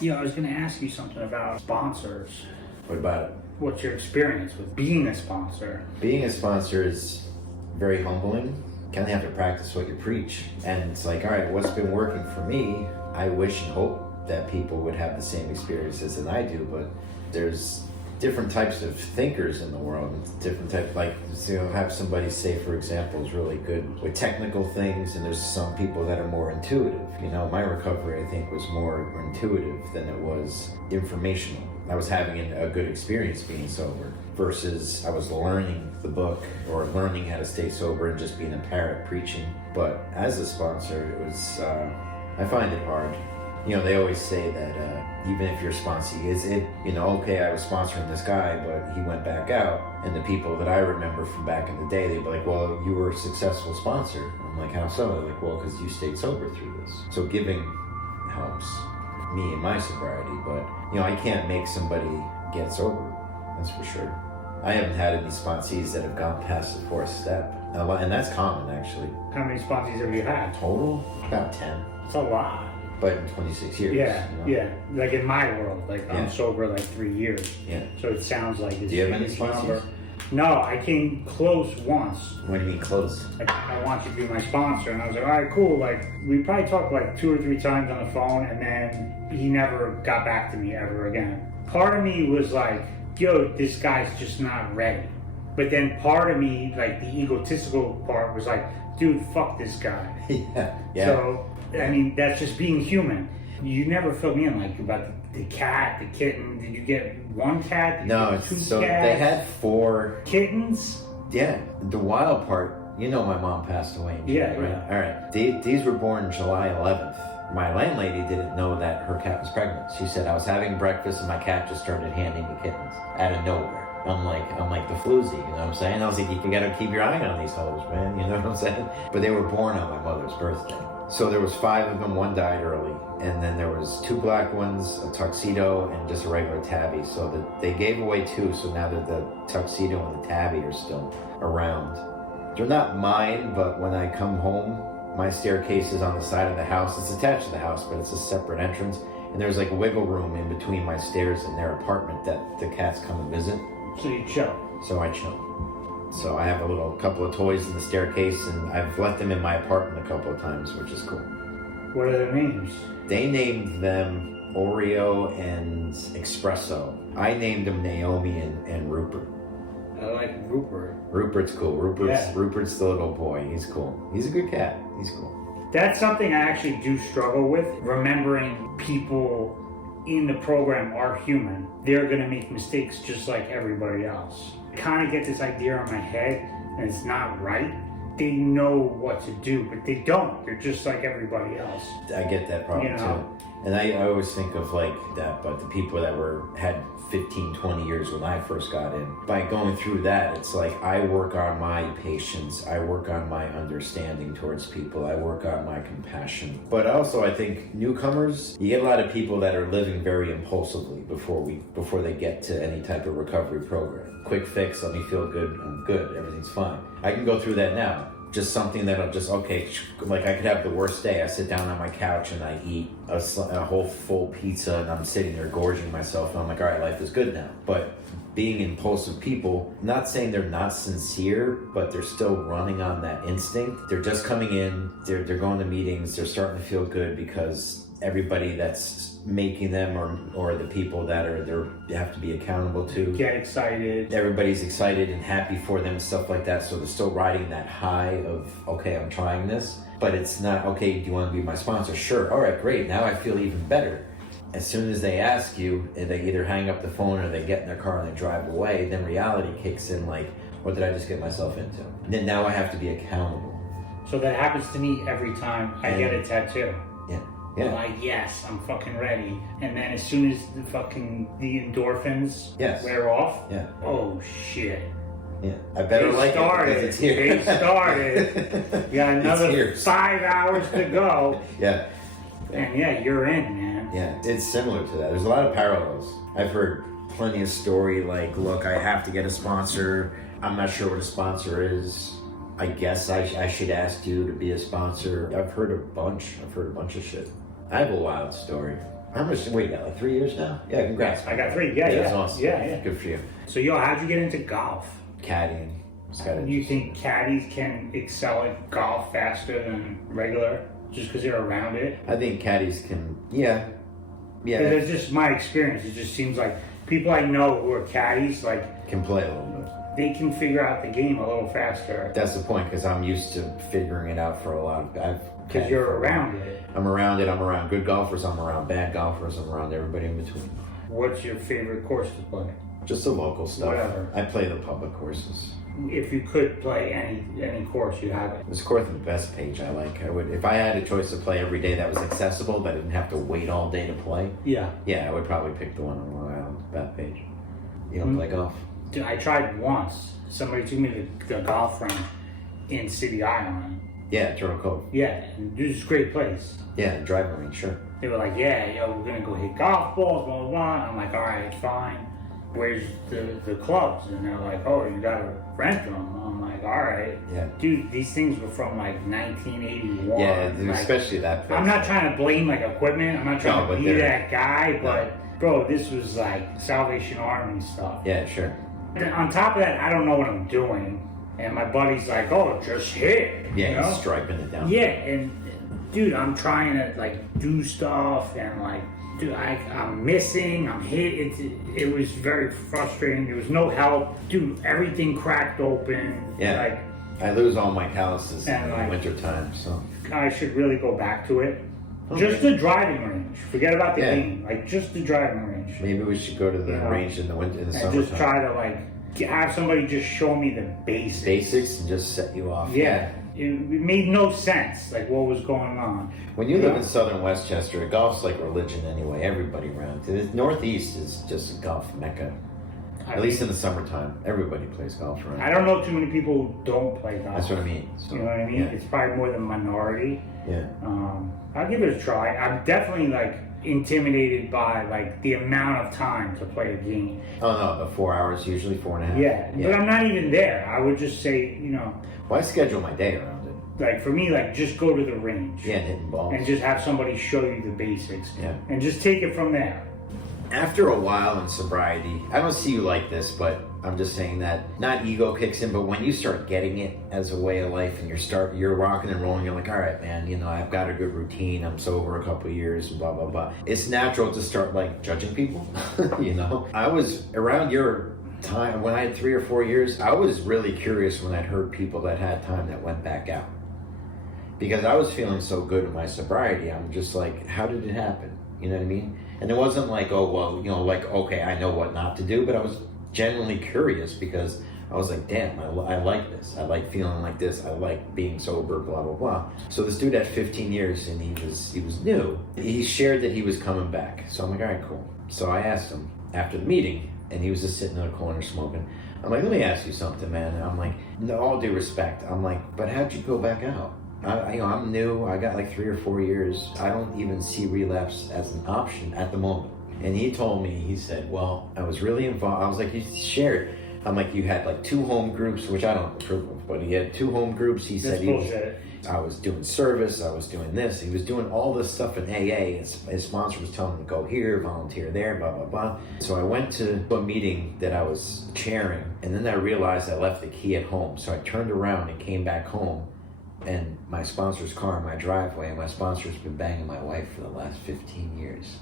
Yeah, I was going to ask you something about sponsors. What about it? What's your experience with being a sponsor? Being a sponsor is very humbling. You kind of have to practice what you preach. And it's like, all right, what's been working for me? I wish and hope that people would have the same experiences that I do, but there's different types of thinkers in the world. Different type, like, have somebody say, for example, is really good with technical things, and there's some people that are more intuitive. My recovery, I think, was more intuitive than it was informational. I was having a good experience being sober versus I was learning the book or learning how to stay sober and just being a parrot preaching. But as a sponsor, it was, I find it hard. They always say that even if your sponsee is okay, I was sponsoring this guy, but he went back out. And the people that I remember from back in the day, they'd be like, well, you were a successful sponsor. I'm like, how so? They're like, well, because you stayed sober through this. So giving helps me in my sobriety, but I can't make somebody get sober, that's for sure. I haven't had any sponsees that have gone past the fourth step, and that's common, actually. How many sponsees have you had? Total? About 10. It's a lot. But in 26 years. Yeah. Like in my world, I'm sober 3 years. Yeah. So it sounds like it's Do you have any a sponsees? number. No, I came close once. What do you mean close? I want you to be my sponsor, and I was like, all right, cool. We probably talked 2 or 3 times on the phone, and then he never got back to me ever again. Part of me was like, yo, this guy's just not ready. But then part of me, the egotistical part, was like, dude, fuck this guy. Yeah. So, I mean, that's just being human. You never filled me in about the cat, the kitten. Did you get one cat? Did No, you get 2 so cats? they had 4 kittens. Yeah, the wild part, my mom passed away in July, Yeah, right? yeah. All right. These were born July 11th. My landlady didn't know that her cat was pregnant. She said, I was having breakfast and my cat just started handing me kittens out of nowhere. I'm like the floozy, you know what I'm saying? I was like, you gotta keep your eye on these hoes, man, you know what I'm saying? But they were born on my mother's birthday. So there was 5 of them, 1 died early. And then there was 2 black ones, a tuxedo, and just a regular tabby. So they gave away 2, so now that the tuxedo and the tabby are still around. They're not mine, but when I come home, my staircase is on the side of the house. It's attached to the house, but it's a separate entrance. And there's a wiggle room in between my stairs and their apartment that the cats come and visit. So you chill. So I chill. So I have a couple of toys in the staircase, and I've left them in my apartment a couple of times, which is cool. What are their names? They named them Oreo and Espresso. I named them Naomi and Rupert. I like Rupert. Rupert's cool. Rupert's the little boy. He's cool. He's a good cat. He's cool. That's something I actually do struggle with, remembering people in the program are human. They're going to make mistakes just like everybody else. I kind of get this idea in my head, and it's not right. They know what to do, but they don't. They're just like everybody else. I get that problem too. And I always think of that, but the people that had 15, 20 years when I first got in, by going through that, it's like I work on my patience, I work on my understanding towards people, I work on my compassion. But also I think newcomers, you get a lot of people that are living very impulsively before they get to any type of recovery program. Quick fix, let me feel good, I'm good, everything's fine. I can go through that now. Just something that'll I could have the worst day. I sit down on my couch and I eat a whole full pizza and I'm sitting there gorging myself and I'm like, all right, life is good now. But being impulsive people, not saying they're not sincere, but they're still running on that instinct. They're just coming in, they're going to meetings, they're starting to feel good because everybody that's making them or the people that they have to be accountable to get excited. Everybody's excited and happy for them and stuff like that, so they're still riding that high of, okay, I'm trying this, but it's not, okay, do you want to be my sponsor? Sure, all right, great, now I feel even better. As soon as they ask you, and they either hang up the phone or they get in their car and they drive away, then reality kicks in, like, what did I just get myself into? And then now I have to be accountable. So that happens to me every time I get a tattoo. Yeah. I'm like, yes, I'm fucking ready. And then as soon as the endorphins wear off, oh shit. Yeah, I better like it because it's here. They started. You got another 5 hours to go. Yeah. And you're in, man. Yeah, it's similar to that. There's a lot of parallels. I've heard plenty of story like, look, I have to get a sponsor. I'm not sure what a sponsor is. I guess I should ask you to be a sponsor. I've heard a bunch of shit. I have a wild story. How much? Wait, you got like 3 years now? Yeah, congrats. I got 3. Yeah, That's awesome. Yeah. Good for you. So, how'd you get into golf? Caddying. You think caddies can excel at golf faster than regular just because they're around it? I think caddies can, yeah. That's just my experience. It just seems like people I know who are caddies, like, can play a little bit. They can figure out the game a little faster. That's the point, because I'm used to figuring it out for a lot of... Because you're around it. I'm around it. I'm around good golfers. I'm around bad golfers. I'm around everybody in between. What's your favorite course to play? Just the local stuff. Whatever. I play the public courses. If you could play any course, you have it. This course, the best page I like. I would, if I had a choice to play every day that was accessible, that I didn't have to wait all day to play. Yeah. Yeah, I would probably pick the one on Long Island, that page. You don't play golf? Dude, I tried once. Somebody took me to the golf range in City Island. Yeah, Turtle Cove. Yeah, and it was a great place. Yeah, driving range, sure. They were like, we're gonna go hit golf balls, blah blah blah. I'm like, all right, it's fine. Where's the clubs? And they're like, oh, you gotta rent them. I'm like, all right. Yeah. Dude, these things were from like 1981. Yeah, like, especially that place. I'm not trying to blame like equipment. I'm not trying to be that guy, but bro, this was like Salvation Army stuff. Yeah, sure. And on top of that, I don't know what I'm doing. And my buddy's like, oh, just hit. Yeah, he's striping it down. Yeah, and dude, I'm trying to like do stuff and like, dude, I'm missing, I'm hit. It was very frustrating. There was no help. Dude, everything cracked open. Yeah. Like, I lose all my calluses in like, winter time, so. I should really go back to it. Okay. Just the driving range. Forget about the game. Like, just the driving range. Maybe we should go to the range in the winter, in the summer. And just try to like have somebody just show me the basics. Basics and just set you off. Yeah. It made no sense, like what was going on. When you live in southern Westchester, golf's like religion anyway. Everybody around. The Northeast is just a golf mecca. At least in the summertime, everybody plays golf around. I don't know too many people who don't play golf. That's what I mean. So, you know what I mean? Yeah. It's probably more the minority. Yeah. I'll give it a try. I'm definitely like intimidated by like the amount of time to play a game. Oh no, the 4 hours, usually 4.5. Yeah, but I'm not even there. I would just say, Well, I schedule my day around it. Like for me, like just go to the range. Yeah, hitting balls. And just have somebody show you the basics. Yeah. And just take it from there. After a while in sobriety, I don't see you like this, but I'm just saying that not ego kicks in, but when you start getting it as a way of life and you're rocking and rolling, you're like, all right, man, I've got a good routine. I'm sober a couple of years, blah, blah, blah. It's natural to start like judging people, I was around your time when I had 3 or 4 years. I was really curious when I'd heard people that had time that went back out, because I was feeling so good in my sobriety. I'm just like, how did it happen? You know what I mean? And it wasn't like, oh, well, like, okay, I know what not to do, but I was genuinely curious because I was like, damn, I like this. I like feeling like this. I like being sober, blah, blah, blah. So this dude had 15 years and he was new. He shared that he was coming back. So I'm like, all right, cool. So I asked him after the meeting, and he was just sitting in a corner smoking. I'm like, let me ask you something, man. And I'm like, no, all due respect. I'm like, but how'd you go back out? I'm new. I got like 3 or 4 years. I don't even see relapse as an option at the moment. And he told me, he said, well, I was really involved. I was like, you shared. I'm like, you had like 2 home groups, which I don't approve of, but he had 2 home groups. He said I was doing service. I was doing this. He was doing all this stuff in AA. His sponsor was telling him to go here, volunteer there, blah, blah, blah. So I went to a meeting that I was chairing, and then I realized I left the key at home. So I turned around and came back home. And my sponsor's car in my driveway, and my sponsor's been banging my wife for the last 15 years.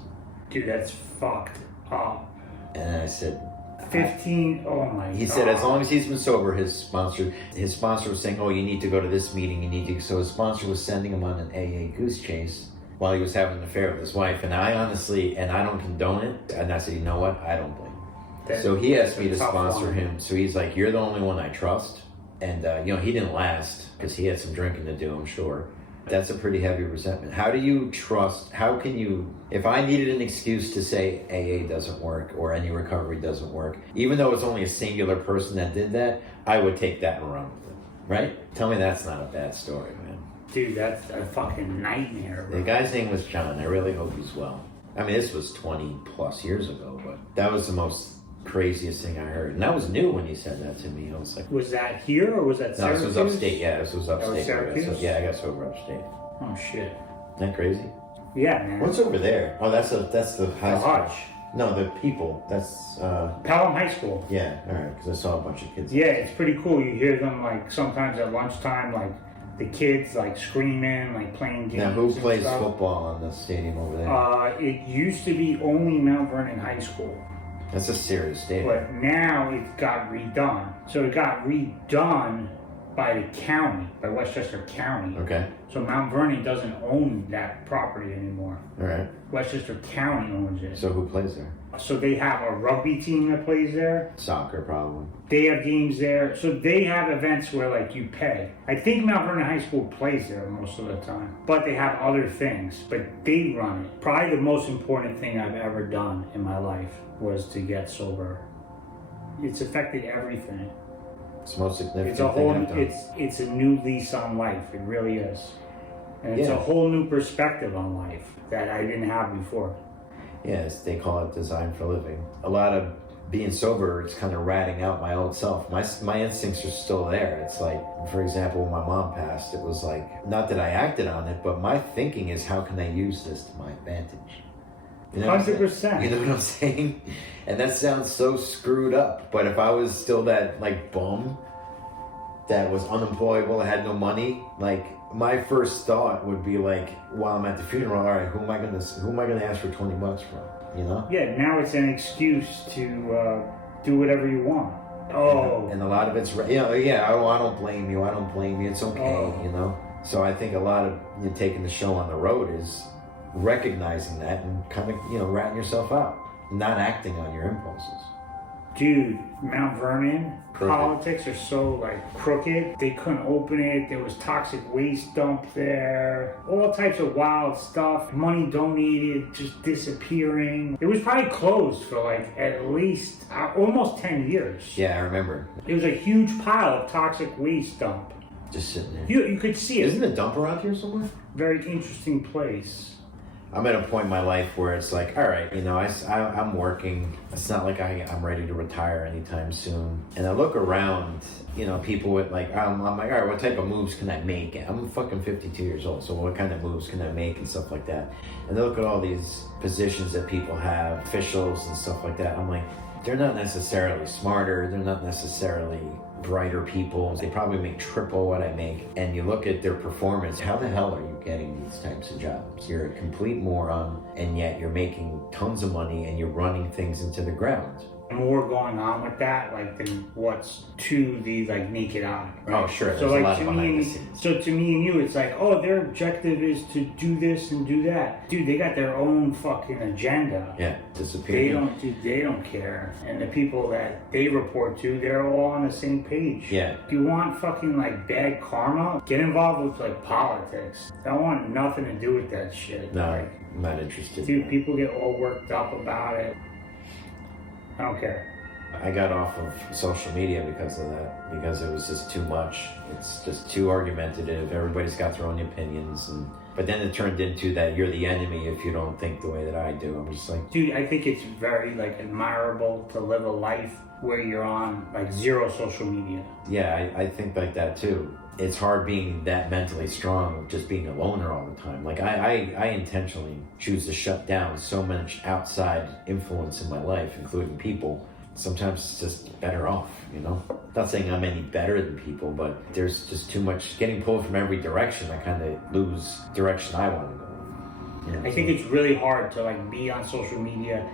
Dude, that's fucked up. And I said, 15, oh my God. He said as long as he's been sober, his sponsor was saying, oh, you need to go to this meeting, so his sponsor was sending him on an AA goose chase while he was having an affair with his wife. And I honestly, and I don't condone it, and I said, you know what, I don't blame. So he asked me to sponsor him. So he's like, you're the only one I trust. And, he didn't last because he had some drinking to do, I'm sure. That's a pretty heavy resentment. How can you, if I needed an excuse to say AA doesn't work or any recovery doesn't work, even though it's only a singular person that did that, I would take that and run with it, right? Tell me that's not a bad story, man. Dude, that's a fucking nightmare, bro. The guy's name was John. I really hope he's well. I mean, this was 20 plus years ago, but that was the most craziest thing I heard. And that was new when you said that to me. I was like, was that here or was that Syracuse? No, this was upstate. Yeah, this was upstate. Syracuse? I got sober upstate. Oh shit. Isn't that crazy? Yeah, man. What's over there? Oh, that's the high The school. Hutch. No, the people. That's Pelham High School. yeah. All right, because I saw a bunch of kids. Yeah, it's pretty cool. You hear them like sometimes at lunchtime, like the kids like screaming, like playing games. Now, who and plays stuff. football on the stadium over there? It used to be only Mount Vernon High School, That's a serious stadium. but now it got redone. So it got redone by the county, by Westchester County. Okay. So Mount Vernon doesn't own that property anymore. All right. Westchester County owns it. So who plays there? So they have a rugby team that plays there. Soccer, probably. They have games there. So they have events where like you pay. I think Mount Vernon High School plays there most of the time. But they have other things. But they run it. Probably the most important thing I've ever done in my life was to get sober. It's affected everything. It's the most significant It's a whole thing I've done. it's a new lease on life. It really is. And it's Yeah. a whole new perspective on life that I didn't have before. Yes, they call it design for living. A lot of being sober, it's kind of ratting out my old self. My instincts are still there. It's like, for example, when my mom passed, it was like, not that I acted on it, but my thinking is, how can I use this to my advantage? You know what I'm saying? 100%. You know what I'm saying? And that sounds so screwed up. But if I was still that like bum that was unemployable, had no money, like my first thought would be like, while I'm at the funeral, all right, who am I gonna ask for $20 from? You know? Yeah, now it's an excuse to do whatever you want. Oh, And a lot of it's, yeah, oh, I don't blame you. I don't blame you. It's okay, Oh. you know? So I think a lot of taking the show on the road is recognizing that and kind of, ratting yourself out, not acting on your impulses. dude, Mount Vernon Crooked. politics are so like crooked. They couldn't open it. There was toxic waste dump there. All types of wild stuff. Money donated, just disappearing. It was probably closed for like at least almost 10 years. Yeah, I remember. It was a huge pile of toxic waste dump. Just sitting there. You could see it. Isn't a dump around here somewhere? Very interesting place. I'm at a point in my life where it's like, all right, I'm working. It's not like I'm ready to retire anytime soon. And I look around, people with like, I'm like, all right, what type of moves can I make? I'm fucking 52 years old, so what kind of moves can I make and stuff like that? And I look at all these positions that people have, officials and stuff like that. I'm like, they're not necessarily smarter. They're not necessarily brighter people. They probably make triple what I make. And you look at their performance, how the hell are you getting these types of jobs? You're a complete moron, and yet you're making tons of money and you're running things into the ground. More going on with that, like, than what's to the like naked eye. Right? Oh, sure. So There's a lot like to behind me, the scenes. so to me and you, it's like, oh, their objective is to do this and do that. Dude, they got their own fucking agenda. Yeah, disappear. They don't care. And the people that they report to, they're all on the same page. Yeah. If you want fucking like bad karma, get involved with like politics. I want nothing to do with that shit. No, Like, I'm not interested. dude, people get all worked up about it. I don't care. I got off of social media because of that, because it was just too much. It's just too argumentative. Everybody's got their own opinions, but then it turned into that you're the enemy if you don't think the way that I do. I'm just like, Dude, I think it's very like admirable to live a life where you're on like zero social media. yeah, I think like that too. It's hard being that mentally strong, just being a loner all the time. Like I intentionally choose to shut down so much outside influence in my life, including people. Sometimes it's just better off, Not saying I'm any better than people, but there's just too much getting pulled from every direction. I kind of lose direction I want to go. I think it's really hard to like be on social media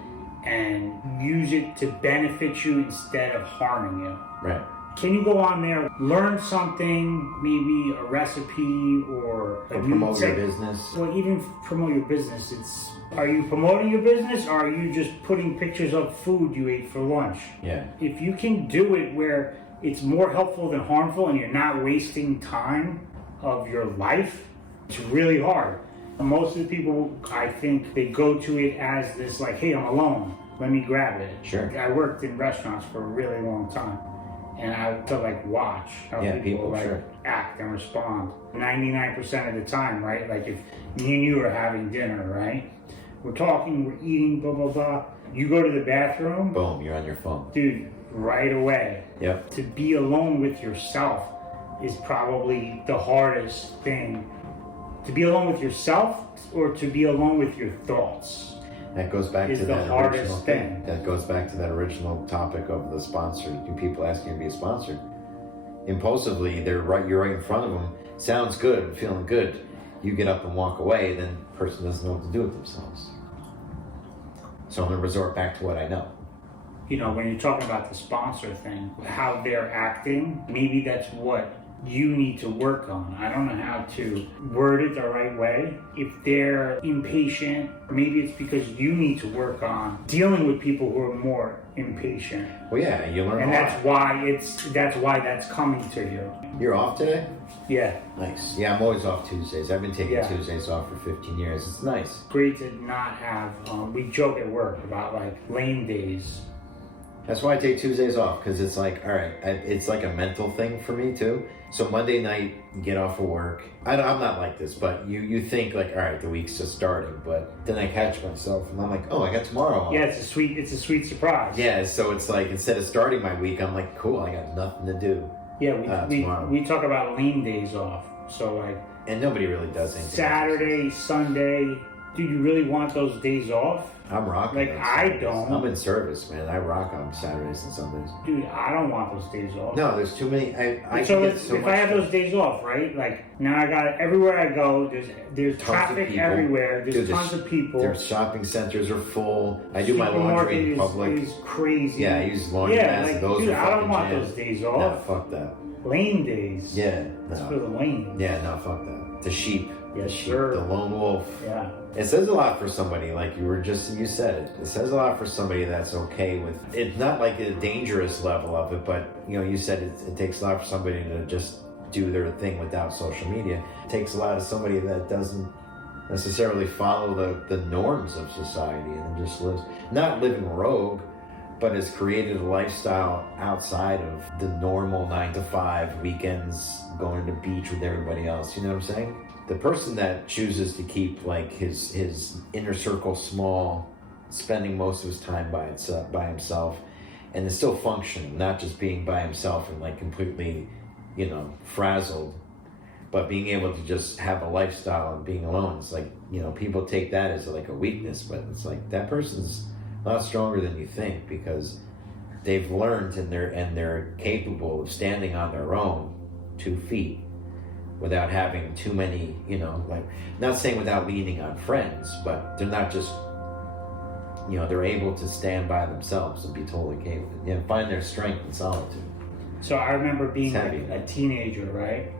and use it to benefit you instead of harming you. Right. Can you go on there, learn something, maybe a recipe or a Or new promote your tech- business. Well, even promote your business. Are you promoting your business, or are you just putting pictures of food you ate for lunch? Yeah. If you can do it where it's more helpful than harmful and you're not wasting time of your life, it's really hard. Most of the people, I think, they go to it as this like, hey, I'm alone, let me grab it. Sure. I worked in restaurants for a really long time, and I would to like watch how people like sure. act and respond. 99% of the time, right? Like if me and you are having dinner, right? We're talking, we're eating, blah, blah, blah. You go to the bathroom, Boom, you're on your phone. dude, right away. Yep. To be alone with yourself is probably the hardest thing To be alone with yourself or to be alone with your thoughts? That goes back Is to the that hardest original thing. That goes back to that original topic of the sponsor. Do people asking you to be a sponsor? Impulsively, you're right in front of them. Sounds good, I'm feeling good. You get up and walk away, then the person doesn't know what to do with themselves. So I'm going to resort back to what I know. You know, when you're talking about the sponsor thing, how they're acting, maybe that's what you need to work on. I don't know how to word it the right way. If they're impatient, maybe it's because you need to work on dealing with people who are more impatient. Well, yeah, you learn. And that's why that's coming to you. You're off today? Yeah. Nice. Yeah, I'm always off Tuesdays. I've been taking Yeah. Tuesdays off for 15 years. It's nice. Great to not have. We joke at work about like lame days. That's why I take Tuesdays off, because it's like, all right, it's like a mental thing for me too. So Monday night, get off of work. I'm not like this, but you think like, all right, the week's just starting, but then I catch myself and I'm like, oh, I got tomorrow off. Yeah, it's a sweet surprise. Yeah, so it's like, instead of starting my week, I'm like, cool, I got nothing to do. Yeah, we talk about lame days off. So like, and nobody really does anything. Saturday, Sunday. Do you really want those days off? I'm rocking. Like, I don't. I'm in service, man. I rock on Saturdays and Sundays. Dude, I don't want those days off. No, there's too many. So if I have those days off, right? Like, now I got everywhere I go. There's traffic everywhere. There's tons of people. Their shopping centers are full. I do my laundry in public. Is crazy. Yeah, I use laundromats. Like, those dude, are I don't want jammed. those days No, off. fuck that. Lame days. Yeah, It's no. for the lame. Yeah, no, fuck that. The sheep. Yes, the sheep. sir. The lone wolf. Yeah. It says a lot for somebody, like you said it. It says a lot for somebody that's okay with it's not like a dangerous level of it, but you said it takes a lot for somebody to just do their thing without social media. It takes a lot of somebody that doesn't necessarily follow the norms of society and just lives, not living rogue, but has created a lifestyle outside of the normal 9 to 5 weekends, going to the beach with everybody else. You know what I'm saying? The person that chooses to keep like his inner circle small, spending most of his time by himself, and is still functioning, not just being by himself and like completely, frazzled, but being able to just have a lifestyle and being alone. It's like, people take that as like a weakness, but it's like that person's a lot stronger than you think, because they've learned and they're capable of standing on their own 2 feet without having too many, like, not saying without leaning on friends, but they're not just, they're able to stand by themselves and be totally capable, find their strength in solitude. So I remember being a teenager, right?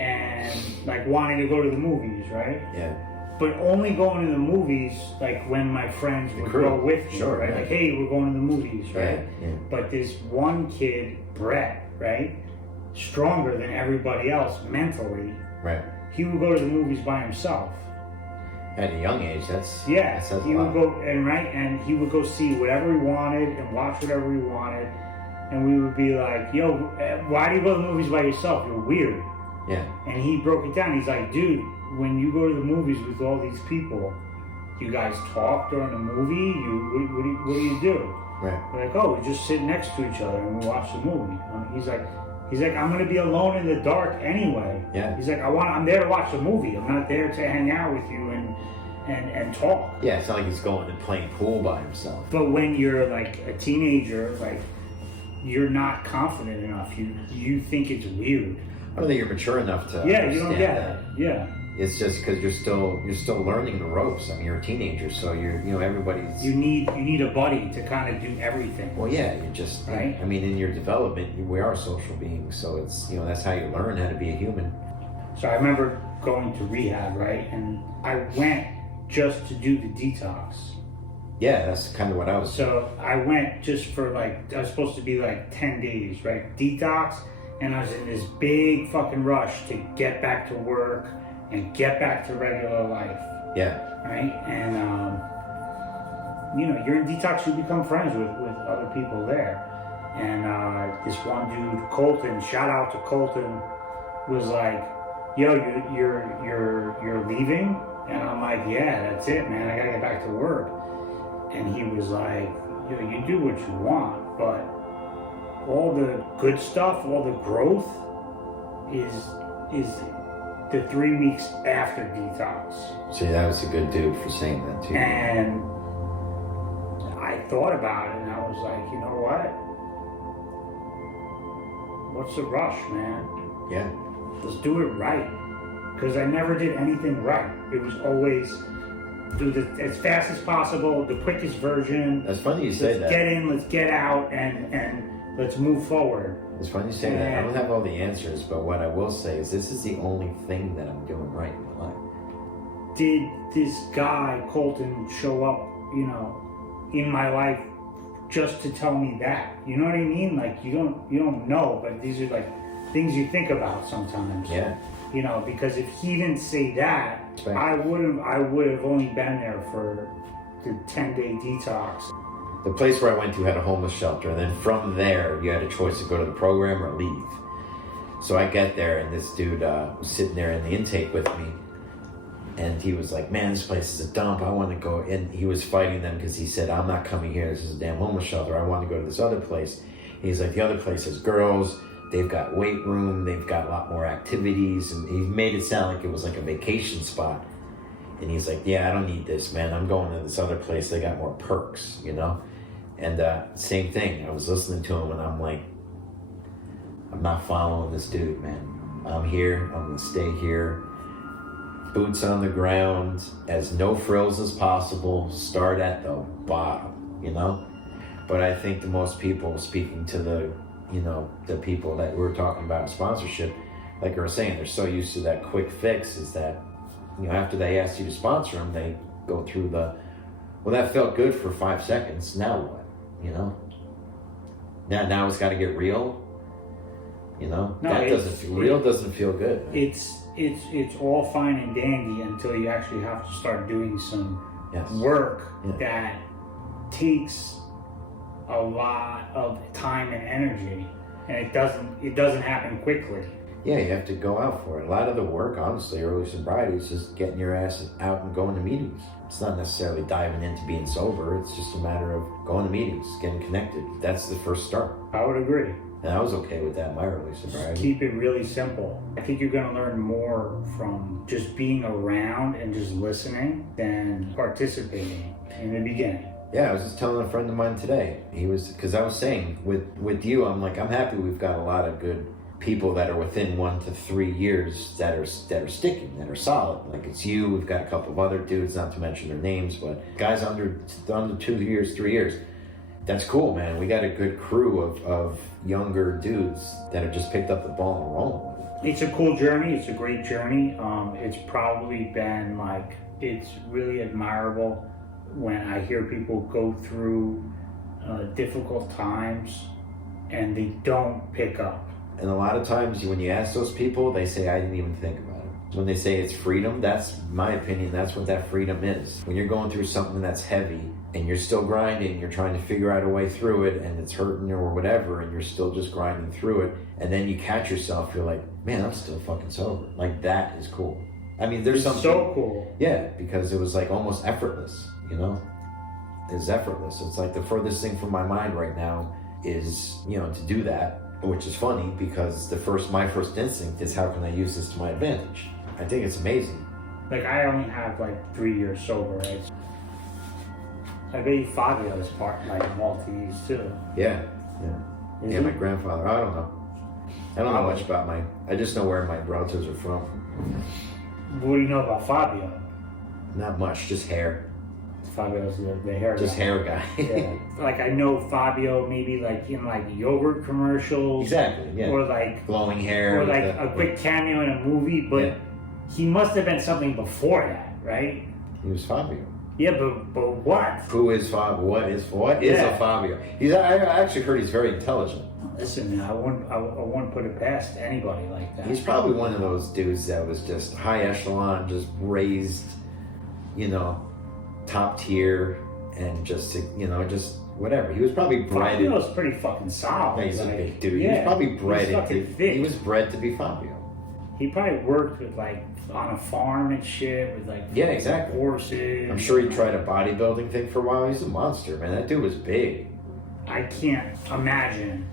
And like wanting to go to the movies, right? Yeah. But only going to the movies like when my friends would go with me, sure, right? Yeah. Like, hey, we're going to the movies, right? Yeah. But this one kid, Brett, right? Stronger than everybody else mentally. Right. He would go to the movies by himself. At a young age, that's he lot. would go and he would go see whatever he wanted and watch whatever he wanted, and we would be like, yo, why do you go to the movies by yourself? You're weird. Yeah. And he broke it down. He's like, dude, when you go to the movies with all these people, you guys talk during the movie? What do you do? Right. We're like, oh, we just sit next to each other and we watch the movie. He's like, I'm gonna be alone in the dark anyway. Yeah. He's like, I'm there to watch a movie. I'm not there to hang out with you and talk. Yeah, it's not like he's going and playing pool by himself. But when you're like a teenager, like you're not confident enough. You think it's weird. I don't think you're mature enough to you don't get that. it. Yeah. It's just because you're still learning the ropes. I mean, you're a teenager, so everybody's. You need a buddy to kind of do everything. Well, yeah, you're just right. I mean, in your development, we are social beings, so it's that's how you learn how to be a human. So I remember going to rehab, right, and I went just to do the detox. Yeah, that's kind of what I was. So I went just for I was supposed to be 10 days, right, detox, and I was in this big fucking rush to get back to work and get back to regular life. Yeah. Right? And, you're in detox, you become friends with other people there. And this one dude, Colton, shout out to Colton, was like, yo, you're leaving? And I'm like, yeah, that's it, man. I gotta get back to work. And he was like, yo, you do what you want, but all the good stuff, all the growth is the 3 weeks after detox. See, that was a good dude for saying that too. And I thought about it and I was like, you know what? What's the rush, man? Yeah. Let's do it right. Because I never did anything right. It was always do the as fast as possible, the quickest version. That's funny you say that. Let's get in, let's get out, and let's move forward. It's funny you say that. I don't have all the answers, but what I will say is this is the only thing that I'm doing right in my life. Did this guy, Colton, show up, in my life just to tell me that? You know what I mean? Like, you don't know, but these are like things you think about sometimes. Yeah. Because if he didn't say that, Right. I would have only been there for the 10-day detox. The place where I went to had a homeless shelter, and then from there, you had a choice to go to the program or leave. So I get there, and this dude was sitting there in the intake with me, and he was like, man, this place is a dump, I want to go. And he was fighting them because he said, I'm not coming here, this is a damn homeless shelter, I want to go to this other place. And he's like, the other place has girls, they've got weight room, they've got a lot more activities, and he made it sound like it was like a vacation spot. And he's like, yeah, I don't need this, man, I'm going to this other place, they got more perks, And same thing, I was listening to him and I'm like, I'm not following this dude, man. I'm here, I'm gonna stay here. Boots on the ground, as no frills as possible, start at the bottom, But I think the most people, speaking to the people that we're talking about sponsorship, like we were saying, they're so used to that quick fix, is that, after they ask you to sponsor them, they go through well, that felt good for 5 seconds, now what? Now it's got to get real. No, real doesn't feel good. Man. It's all fine and dandy until you actually have to start doing some work that takes a lot of time and energy, and it doesn't happen quickly. Yeah, you have to go out for it. A lot of the work, honestly, early sobriety is just getting your ass out and going to meetings. It's not necessarily diving into being sober. It's just a matter of going to meetings, getting connected. That's the first start. I would agree. And I was okay with that in my early sobriety. Just keep it really simple. I think you're going to learn more from just being around and just listening than participating in the beginning. Yeah, I was just telling a friend of mine today. Because I was saying, with you, I'm like, I'm happy we've got a lot of good people that are within 1 to 3 years that are sticking, that are solid. Like it's you, we've got a couple of other dudes, not to mention their names, but guys under 2 years, 3 years. That's cool, man. We got a good crew of younger dudes that have just picked up the ball and rolling with it. It's a cool journey. It's a great journey. It's probably been it's really admirable when I hear people go through difficult times and they don't pick up. And a lot of times when you ask those people, they say, I didn't even think about it. When they say it's freedom, that's my opinion, that's what that freedom is. When you're going through something that's heavy and you're still grinding, you're trying to figure out a way through it and it's hurting or whatever, and you're still just grinding through it, and then you catch yourself, you're like, man, I'm still fucking sober. Like, that is cool. I mean, there's something so cool. Yeah, because it was like almost effortless, It's effortless. It's like the furthest thing from my mind right now is, to do that. Which is funny because my first instinct is, how can I use this to my advantage? I think it's amazing. Like, I only have 3 years sober, right? I bet Fabio is Maltese too. Yeah. Is Yeah, he? my grandfather. I don't know much about I just know where my relatives are from. What do you know about Fabio? Not much, just hair. Fabio's the hair Just guy. hair guy. Yeah. I know Fabio maybe in yogurt commercials. Exactly, yeah. Or glowing hair. Or a quick cameo in a movie, but he must have been something before that, right? He was Fabio. Yeah, but what? Who is Fabio? What is a Fabio? I actually heard he's very intelligent. Listen, man, I wouldn't put it past anybody like that. He's probably one of those dudes that was just high echelon, just raised, top tier, and just whatever. He was probably bred. Fabio's pretty fucking solid. He's a big dude. Yeah, he was probably bred he was bred to be Fabio. He probably worked with on a farm and shit with exactly. horses. I'm sure he tried a bodybuilding thing for a while. He's a monster, man. That dude was big. I can't imagine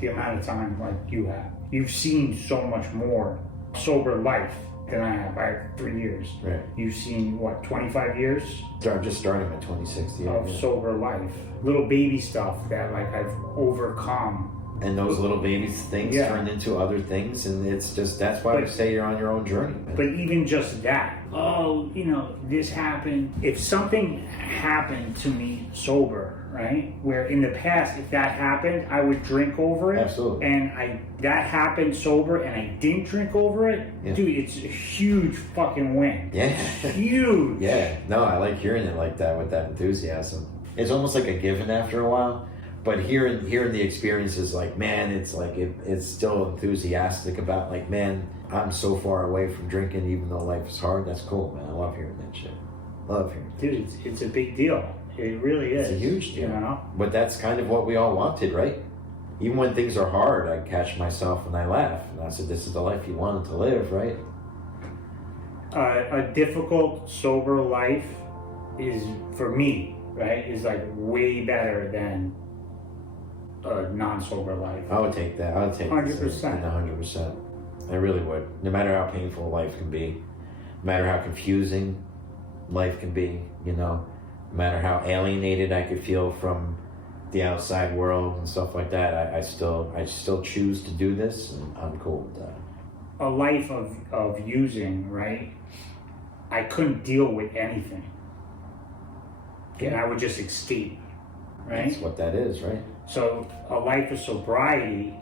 the amount of time you have. You've seen so much more sober life than I have. I have 3 years. Right. You've seen, what, 25 years? Just starting at 2060. Of sober life. Little baby stuff that, like, I've overcome. And those little baby things turn into other things, and it's just, that's why I say you're on your own journey, man. But even just that, this happened. If something happened to me sober, right? Where in the past, if that happened, I would drink over it. Absolutely. And that happened sober and I didn't drink over it. Yeah. Dude, it's a huge fucking win. Yeah. Huge. Yeah. No, I like hearing it like that with that enthusiasm. It's almost like a given after a while. But hearing the experiences, like, man, it's like it's still enthusiastic about, like, man, I'm so far away from drinking, even though life is hard. That's cool, man. I love hearing that shit. Love hearing that. Dude, it's a big deal. It really is. It's a huge deal. You know? But that's kind of what we all wanted, right? Even when things are hard, I catch myself and I laugh. And I said, this is the life you wanted to live, right? A difficult, sober life is, for me, right, is like way better than a non-sober life. I would take that. I would take 100%. 100%. I really would. No matter how painful life can be, no matter how confusing life can be, no matter how alienated I could feel from the outside world and stuff like that, I still choose to do this, and I'm cool with that. A life of using, right? I couldn't deal with anything. And I would just escape, right? That's what that is, right? So a life of sobriety,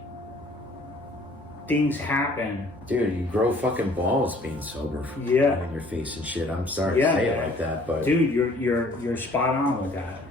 things happen. Dude, you grow fucking balls being sober. Yeah. In your face and shit. I'm sorry to say it like that, but dude, you're spot on with that.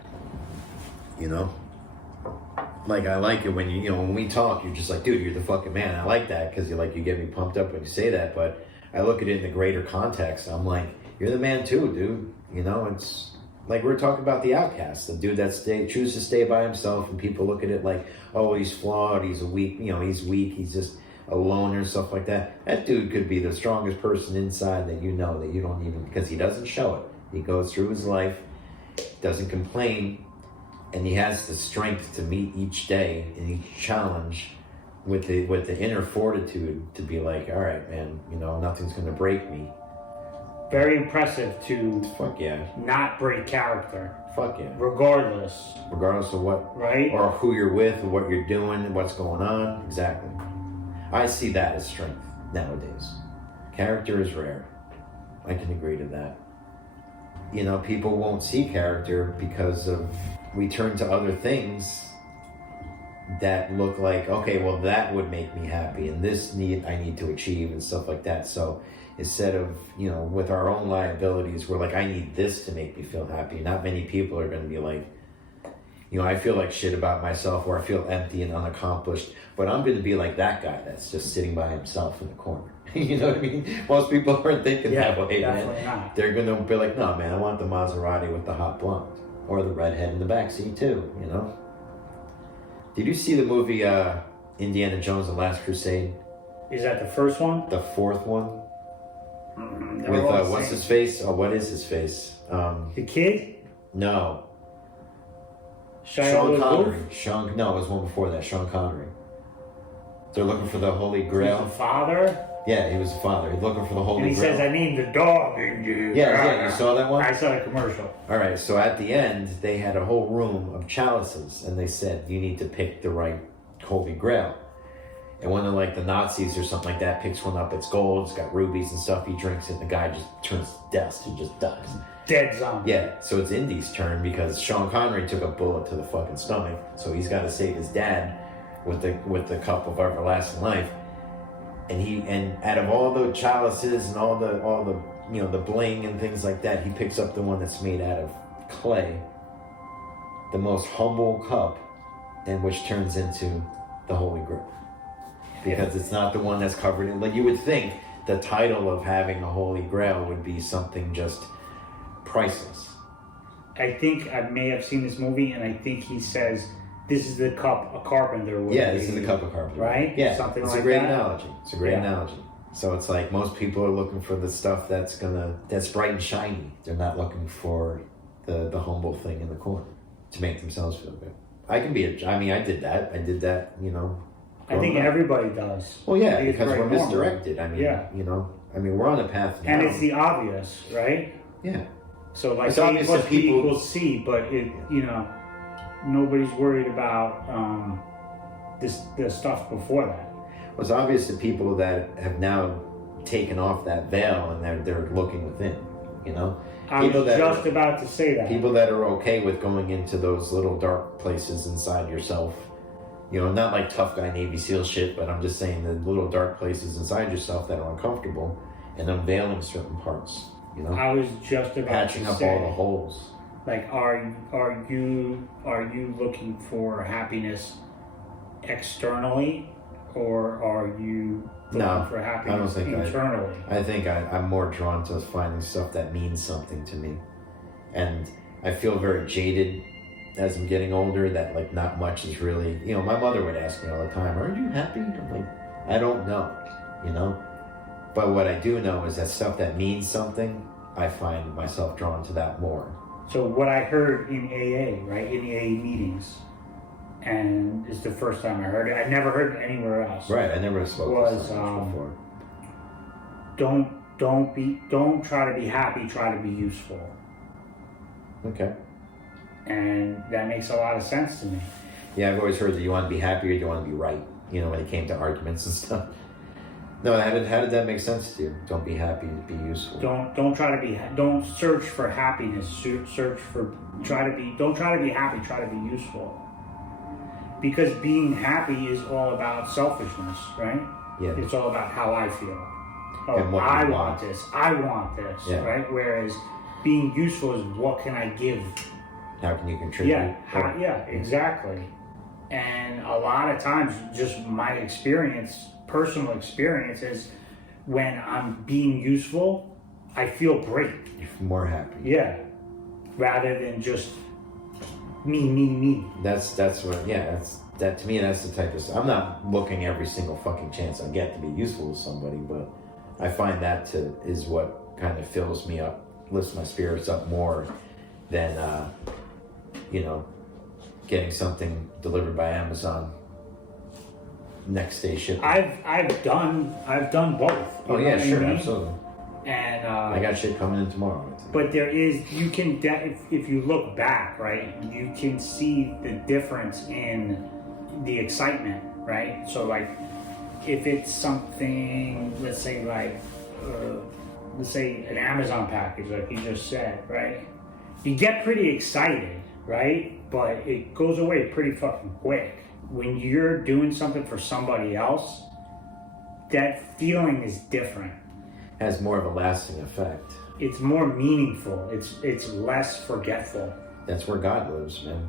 Like, I like it when when we talk, you're just like, dude, you're the fucking man. I like that because you get me pumped up when you say that. But I look at it in the greater context. I'm like, you're the man too, dude. It's like we're talking about the outcast, the dude that chooses to stay by himself, and people look at it like, oh, he's flawed, he's weak, he's just a loner and stuff like that. That dude could be the strongest person inside that that you don't even, because he doesn't show it. He goes through his life, doesn't complain, and he has the strength to meet each day and each challenge with the inner fortitude to be like, all right, man, nothing's gonna break me. Very impressive to fuck yeah, not break character. Fuck yeah. Regardless of what, right? Or who you're with, or what you're doing, what's going on. Exactly. I see that as strength nowadays. Character is rare. I can agree to that. People won't see character because we turn to other things that look like, okay, well, that would make me happy, and I need to achieve and stuff like that. So instead of, with our own liabilities, we're like, I need this to make me feel happy. Not many people are going to be like, I feel like shit about myself, or I feel empty and unaccomplished, but I'm going to be like that guy that's just sitting by himself in the corner. You know what I mean? Most people aren't thinking that way, man. Not. They're going to be like, no, man, I want the Maserati with the hot blonde, or the redhead in the backseat too, Did you see the movie Indiana Jones and the Last Crusade? Is that the first one? The fourth one? With what's his face? Oh, what is his face? The kid? No. Sean Connery. No, it was one before that. Sean Connery. They're looking for the Holy Grail. He was the father? Yeah, he was the father. He's looking for the Holy Grail. And he says, I named the dog in you. Yeah, you saw that one? I saw the commercial. All right, so at the end, they had a whole room of chalices, and they said, you need to pick the right Holy Grail. And one of the Nazis or something like that picks one up. It's gold, it's got rubies and stuff. He drinks it, and the guy just turns to dust and just dies. Dead zombie. Yeah, so it's Indy's turn because Sean Connery took a bullet to the fucking stomach, so he's got to save his dad with the cup of everlasting life. And out of all the chalices and all the the bling and things like that, he picks up the one that's made out of clay, the most humble cup, and which turns into the Holy Grail. Because it's not the one that's covered in, you would think the title of having a Holy Grail would be something just priceless. I think I may have seen this movie, and I think he says, this is the cup a carpenter would this is the cup a carpenter. Right? Yeah, something it's like a great that. analogy. It's a great analogy. So it's like most people are looking for the stuff that's bright and shiny. They're not looking for the humble thing in the corner to make themselves feel good. I did that, I think everybody does. Well, yeah, because we're misdirected. I mean, we're on a path now. And it's the obvious, right? Yeah. So like It's A obvious plus that B people- equals C, but it, you know, nobody's worried about the stuff before that. It's obvious to people that have now taken off that veil and they're looking within, you know? I was just about to say that. People that are okay with going into those little dark places inside yourself, you know, not like tough guy Navy SEAL shit, but I'm just saying the little dark places inside yourself that are uncomfortable and unveiling certain parts, you know? I was just about Patching to up say, all the holes. like, are you looking for happiness externally, or are you looking for happiness internally? I think I'm more drawn to finding stuff that means something to me. And I feel very jaded as I'm getting older that like not much is really, you know, my mother would ask me all the time, "Are you happy?" I'm like, I don't know, you know? But what I do know is that stuff that means something, I find myself drawn to that more. So what I heard in AA, right, in the AA meetings, and it's the first time I heard it. I never heard it anywhere else. Right, I never spoke to someone before. Don't try to be happy, try to be useful. Okay. And that makes a lot of sense to me. Yeah, I've always heard that you want to be happy or you want to be right, you know, when it came to arguments and stuff. No, how did that make sense to you? Don't be happy, be useful. Don't search for happiness. Don't try to be happy, try to be useful. Because being happy is all about selfishness, right? Yeah. It's all about how I feel. Oh, And what I you want this. I want this, Yeah. right? Whereas being useful is what can I give? How can you contribute? Yeah, exactly. And a lot of times, just my experience, personal experience, is when I'm being useful, I feel great. You're more happy. Yeah. Rather than just me. That's what, yeah, that to me, that's the type of stuff. I'm not looking every single fucking chance I get to be useful to somebody, but I find that is what kind of fills me up, lifts my spirits up more than, you know, getting something delivered by Amazon next day shipping. I've done both. Oh yeah, sure, absolutely. And I got shit coming in tomorrow. But you can if you look back, right, you can see the difference in the excitement, right? So like, if it's something, let's say an Amazon package, like you just said, right? You get pretty excited, right? But it goes away pretty fucking quick. When you're doing something for somebody else, that feeling is different. Has more of a lasting effect. It's more meaningful. It's less forgetful. That's where God lives, man.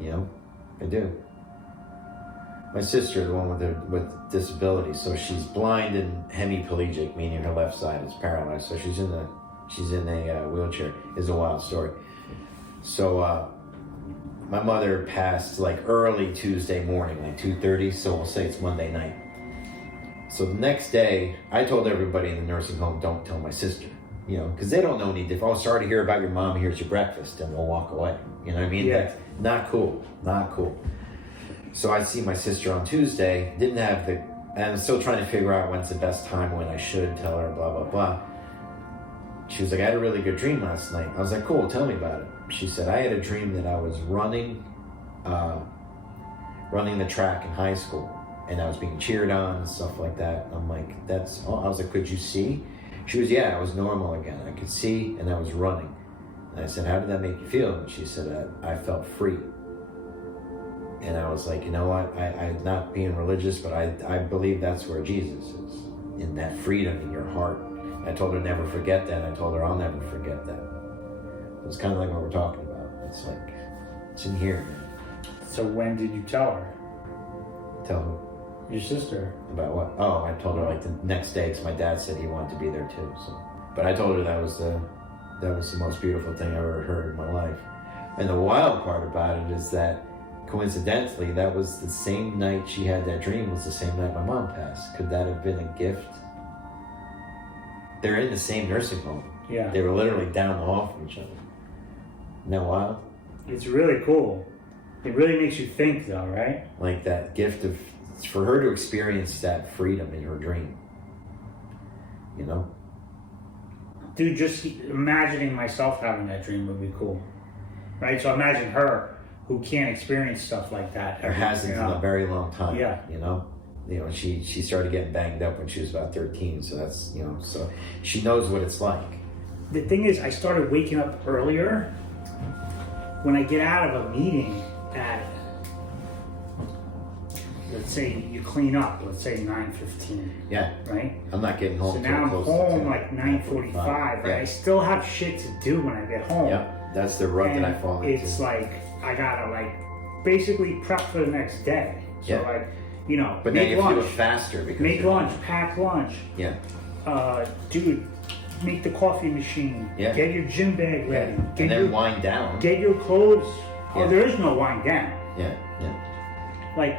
You know, I do. My sister, the one with disability, so she's blind and hemiplegic, meaning her left side is paralyzed. So she's in a wheelchair. It's a wild story. So my mother passed like early Tuesday morning, like 2:30. So we'll say it's Monday night. So the next day, I told everybody in the nursing home, don't tell my sister, you know, because they don't know any different. Oh, sorry to hear about your mom. Here's your breakfast, and we'll walk away. You know what I mean? Yeah. That's not cool. Not cool. So I see my sister on Tuesday. Didn't have and I'm still trying to figure out when's the best time when I should tell her. Blah blah blah. She was like, I had a really good dream last night. I was like, cool. Tell me about it. She said, I had a dream that I was running the track in high school. And I was being cheered on and stuff like that. And I'm like, that's all. I was like, could you see? She was, yeah, I was normal again. I could see and I was running. And I said, how did that make you feel? And she said, I felt free. And I was like, you know what? I'm not being religious, but I believe that's where Jesus is. In that freedom in your heart. I told her never forget that. I told her I'll never forget that. It was kind of like what we're talking about. It's like, it's in here, man. So when did you tell her? Tell her. Your sister. About what? Oh, I told her like the next day because my dad said he wanted to be there too. So, but I told her that was the most beautiful thing I ever heard in my life. And the wild part about it is that coincidentally, that was the same night she had that dream. Was the same night my mom passed. Could that have been a gift? They're in the same nursing home. Yeah. They were literally down the hall from each other. Isn't that wild? It's really cool. It really makes you think, though, right? Like that gift of. For her to experience that freedom in her dream, you know? Dude, just imagining myself having that dream would be cool, right? So imagine her who can't experience stuff like that. Or hasn't in a very long time. Yeah. You know? She started getting banged up when she was about 13, so that's, so she knows what it's like. The thing is, I started waking up earlier when I get out of a meeting at, let's say you clean up, let's say 9:15. Yeah. Right? I'm not getting home so till now I'm close home to 10, like 9:45. Right? Yeah. I still have shit to do when I get home. Yep. That's the rut that I fall into. It's like I gotta basically prep for the next day. So but make now you lunch, feel faster because make lunch, pack lunch. Yeah. Dude, make the coffee machine. Yeah. Get your gym bag ready. Yeah. And then wind down. Get your clothes. Yeah. Oh, there is no wind down. Yeah.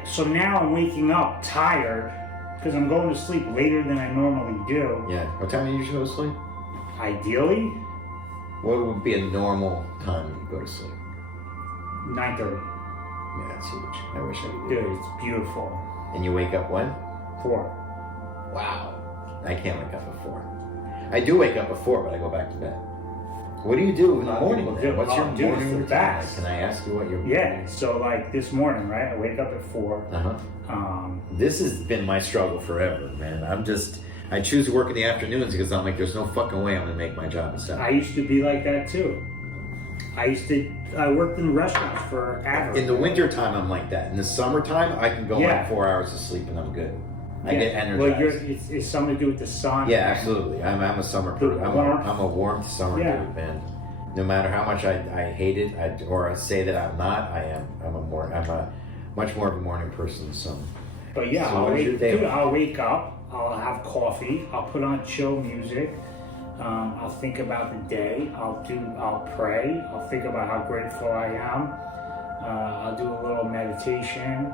So now I'm waking up tired because I'm going to sleep later than I normally do. Yeah. What time do you usually go to sleep? Ideally, What would be a normal time you go to sleep? 9:30. Yeah, that's huge. I wish I could do Dude, it. it's beautiful. And you wake up when? 4. Wow. I can't wake up at 4. I do wake up at 4, but I go back to bed. What do you do in the morning? people man? do. What's your Oh, dude, morning it's the routine? best. Can I ask you what your Yeah. So this morning, right? I wake up at 4. This has been my struggle forever, man. I choose to work in the afternoons because I'm like, there's no fucking way I'm gonna make my job instead. I used to be like that too. I worked in restaurants forever. In the wintertime, I'm like that. In the summertime, I can go like 4 hours of sleep and I'm good. I get energized. Well, it's something to do with the sun. Yeah, absolutely. I'm a summer person. I'm a warmth summer dude, man. No matter how much I hate it, or I say that I'm not, I'm a much more of a morning person in the summer. But yeah, So I'll wake up. I'll have coffee. I'll put on chill music. I'll think about the day. I'll pray. I'll think about how grateful I am. I'll do a little meditation.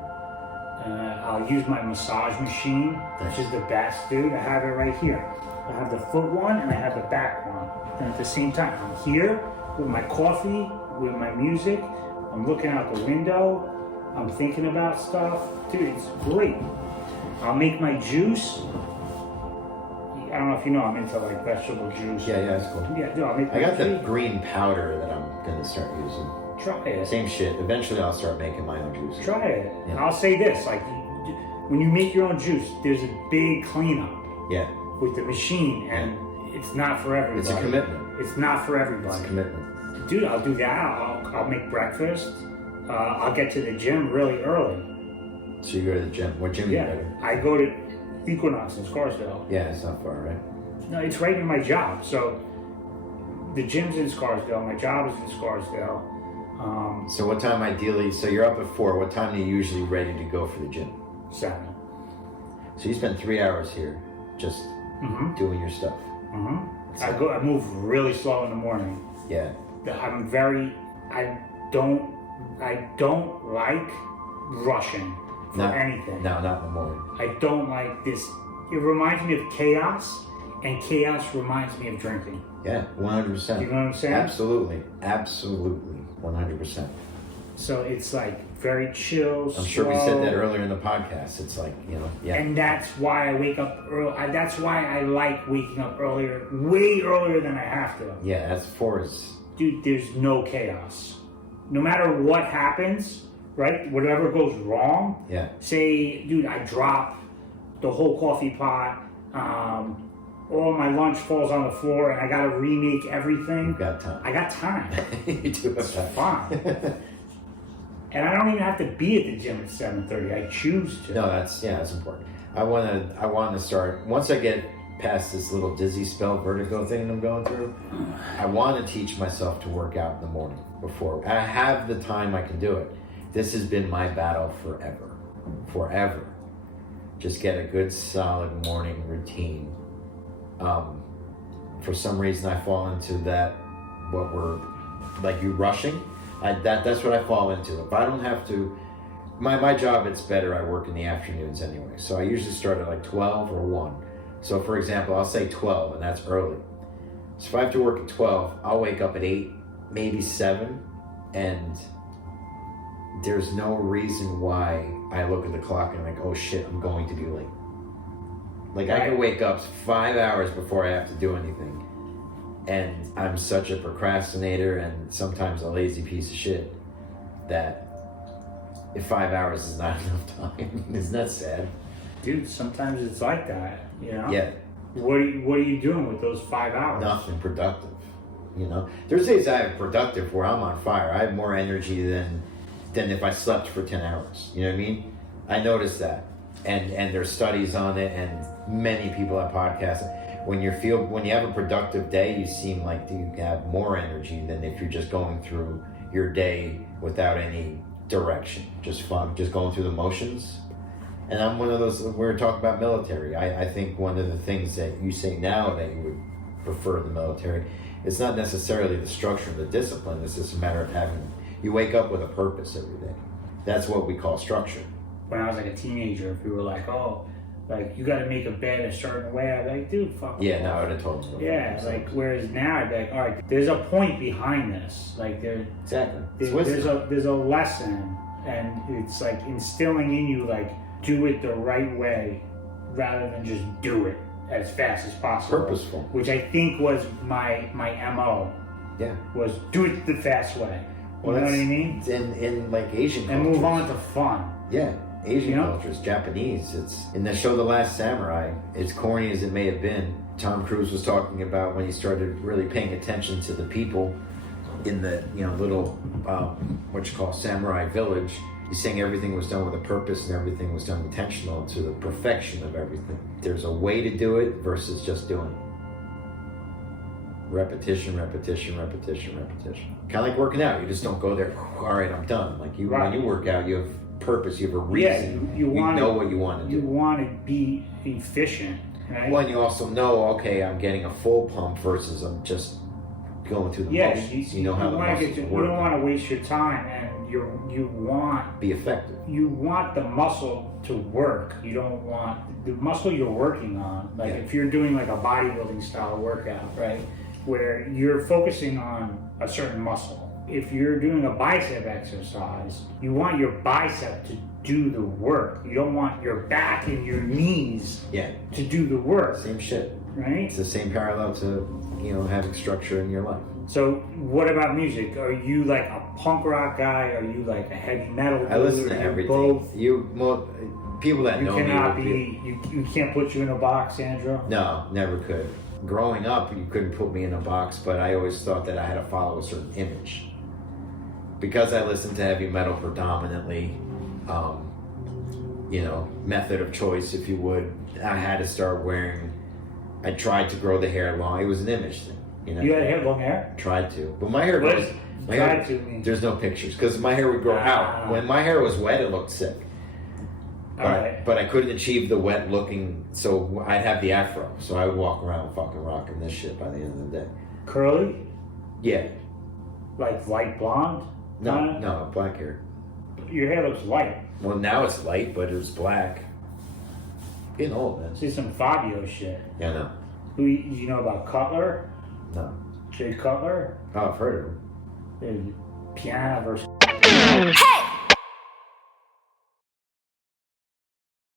I'll use my massage machine, which is the best, dude. I have it right here. I have the foot one and I have the back one. And at the same time, I'm here with my coffee, with my music. I'm looking out the window. I'm thinking about stuff. Dude, it's great. I'll make my juice. I don't know if you know, I'm into vegetable juice. Yeah, that's cool. Yeah, dude, I'll make my I got the juice. green powder that I'm gonna start using. Try it. Same shit. Eventually, I'll start making my own juice. Try it. Yeah. I'll say this, when you make your own juice, there's a big cleanup Yeah, with the machine, and it's not for everybody. it's a commitment. It's not for everybody. It's a commitment. Dude, I'll do that. I'll make breakfast. I'll get to the gym really early. So you go to the gym. What gym do you go to? I go to Equinox in Scarsdale. Yeah, it's not far, right? No, it's right in my job. So the gym's in Scarsdale. My job is in Scarsdale. So what time ideally? So you're up at 4. What time are you usually ready to go for the gym? 7. So you spend 3 hours here, just doing your stuff. I move really slow in the morning. Yeah. I don't like rushing for anything. No, not in the morning. I don't like this. It reminds me of chaos, and chaos reminds me of drinking. Yeah, 100%. You know what I'm saying? Absolutely. 100%. So it's very chill, I'm sure we said that earlier in the podcast. It's yeah. And that's why I wake up early. That's why I like waking up earlier, way earlier than I have to. Yeah, that's 4 is... Dude, there's no chaos. No matter what happens, right? Whatever goes wrong. Yeah. Say, dude, I drop the whole coffee pot. All my lunch falls on the floor, and I gotta remake everything. You've got time. I got time. You do have It's time. fine. And I don't even have to be at the gym at 7:30. I choose to. No, that's important. I want to start once I get past this little dizzy spell vertigo thing I'm going through. I want to teach myself to work out in the morning before I have the time. I can do it. This has been my battle forever. Just get a good solid morning routine. For some reason I fall into that, what we're you rushing. That's what I fall into. If I don't have to, my job, it's better I work in the afternoons anyway. So I usually start at 12 or 1. So for example, I'll say 12 and that's early. So if I have to work at 12, I'll wake up at 8, maybe 7, and there's no reason why I look at the clock and I'm like, oh shit, I'm going to be late. Like I can wake up 5 hours before I have to do anything. And I'm such a procrastinator and sometimes a lazy piece of shit that if 5 hours is not enough time, isn't that sad? Dude, sometimes it's like that, you know? Yeah. What are you doing with those 5 hours? Nothing productive, you know? There's days I have productive where I'm on fire. I have more energy than if I slept for 10 hours. You know what I mean? I noticed that. And there's studies on it, and many people have podcasts. When you have a productive day, you seem like you have more energy than if you're just going through your day without any direction, just fun, just going through the motions. And I'm one of those. We're talking about military. I think one of the things that you say now that you would prefer the military, it's not necessarily the structure and the discipline. It's just a matter of you wake up with a purpose every day. That's what we call structure. When I was like a teenager, if we were like, oh, like you got to make a bed a certain way, I'd be like, dude, fuck. Yeah, no, I would have told you. Yeah, like whereas now I'd be like, all right, there's a point behind this. Like exactly. There's a lesson, and it's like instilling in you like do it the right way, rather than just do it as fast as possible. Purposeful. Which I think was my MO. Yeah. Was do it the fast way. You know what I mean? In like Asian cultures. And move on to fun. Yeah. Asian cultures, Japanese. It's in the show The Last Samurai. As corny as it may have been, Tom Cruise was talking about when he started really paying attention to the people in the little what you call samurai village. He's saying everything was done with a purpose and everything was done intentional to the perfection of everything. There's a way to do it versus just doing it. Repetition, repetition, repetition, repetition. Kind of like working out. You just don't go there, all right, I'm done. Like when you work out, you have purpose, you have a reason. Yeah, you know what you want to do. You want to be efficient, right? Well, and you also know, okay, I'm getting a full pump versus I'm just going through the motions. You know how the muscles work. You don't want to waste your time, and you want be effective. You want the muscle to work. You don't want the muscle you're working on. Like if you're doing like a bodybuilding style workout, right, where you're focusing on a certain muscle. If you're doing a bicep exercise, you want your bicep to do the work. You don't want your back and your knees to do the work. Same shit. Right? It's the same parallel to, having structure in your life. So what about music? Are you like a punk rock guy? Are you like a heavy metal dude? I listen to everything. Both? People that know me. You can't put you in a box, Andrew? No, never could. Growing up, you couldn't put me in a box, but I always thought that I had to follow a certain image. Because I listened to heavy metal predominantly, method of choice, if you would, I had to start wearing, I tried to grow the hair long. It was an image thing. You had long hair? Tried to. But my hair goes... There's no pictures, because my hair would grow out. When my hair was wet, it looked sick. But I couldn't achieve the wet looking, so I'd have the afro. So I would walk around fucking rocking this shit by the end of the day. Curly? Yeah. Like light blonde? No, black hair. Your hair looks light. Well, now it's light, but it was black. Getting old, man. See some Fabio shit. Yeah, no. Do you know about Cutler? No. Jay Cutler? Oh, I've heard of him. Piano versus... Hey!